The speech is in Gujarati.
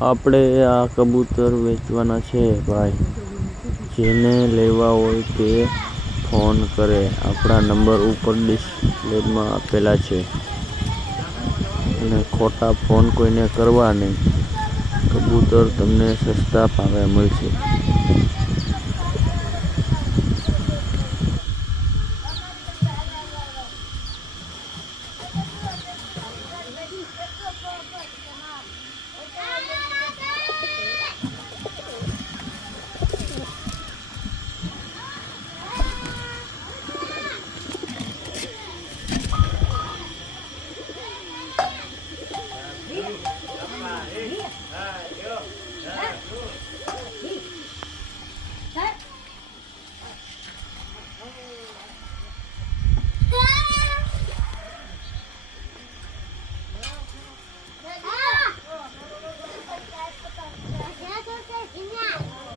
આપણે આ કબૂતર વેચવાના છે ભાઈ. જેને લેવા હોય તે ફોન કરે. આપણા નંબર ઉપર ડિસ્પ્લેમાં આપેલા છે. અને ખોટા ફોન કોઈને કરવા નહીં. કબૂતર તમને સસ્તા ભાવે મળશે.